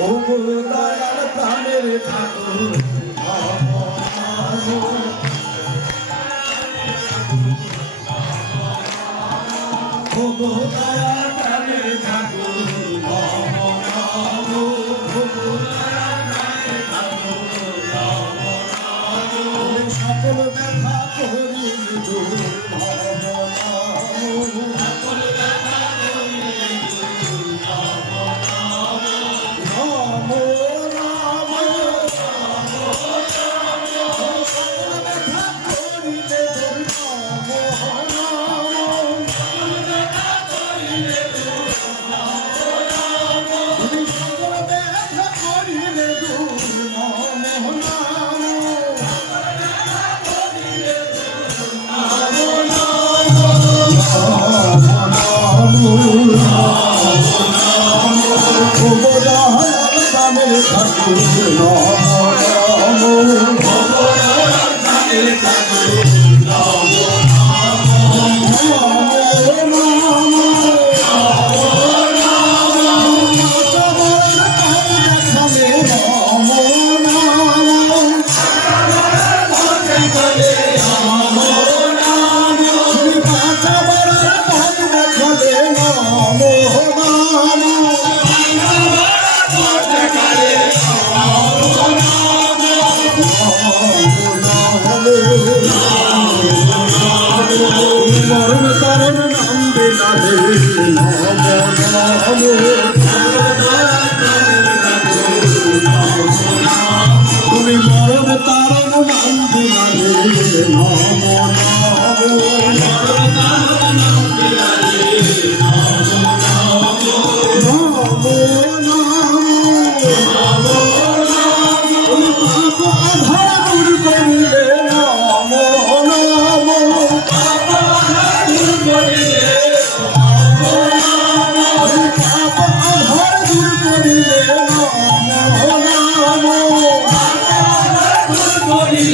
ও তার প্রাণের ঠাকুর 是不是妈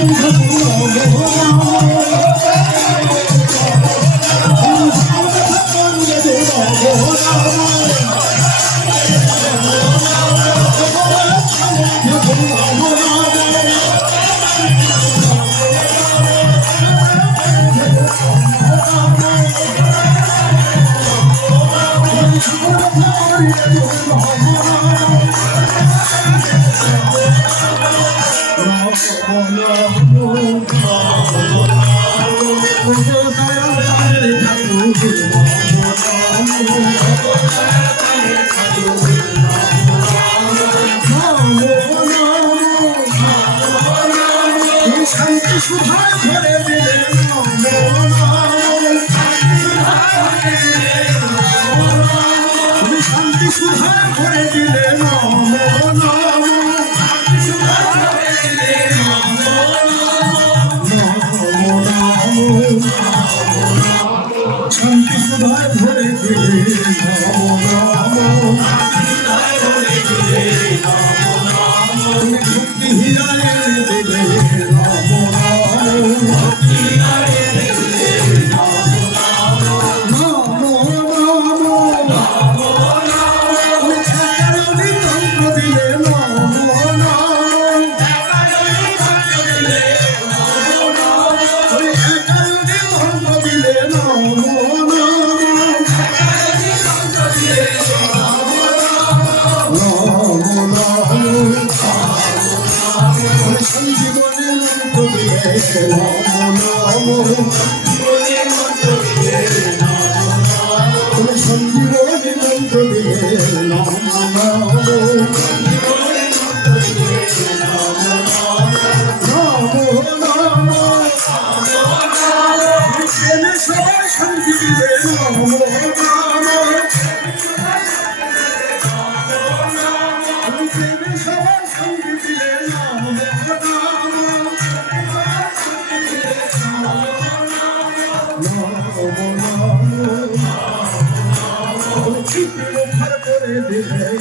天苍苍老了 Thank you. করে দেবে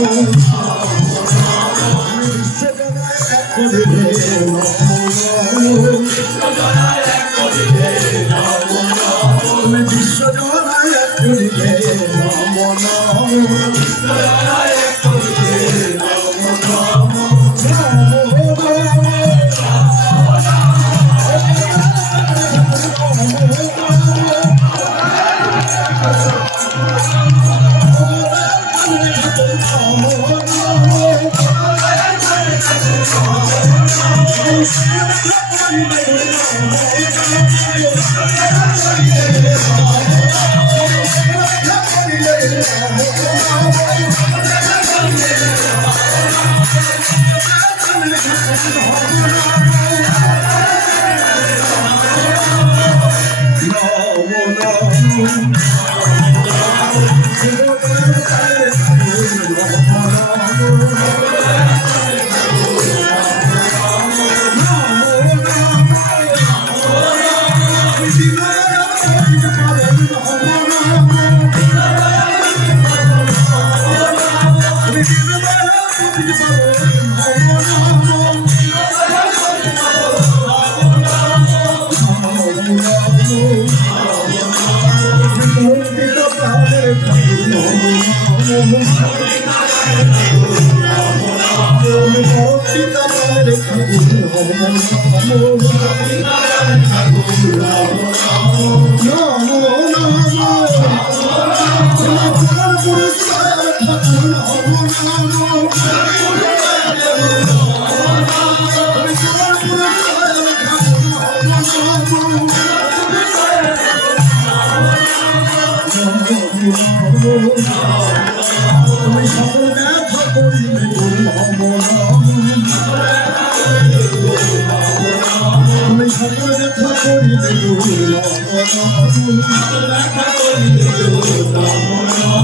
you. I'm Oh, তুমি সকল ব্যথা করিবে তুমি সকল ব্যথা করিবে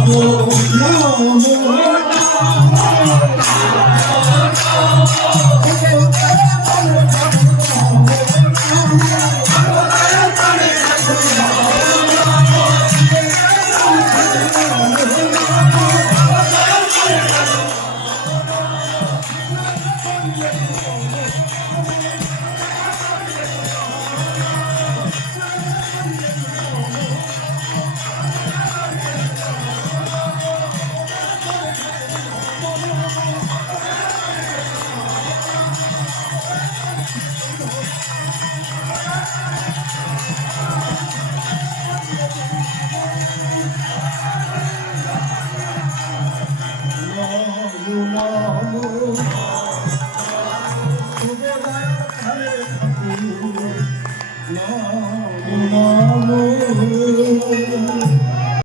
Oh,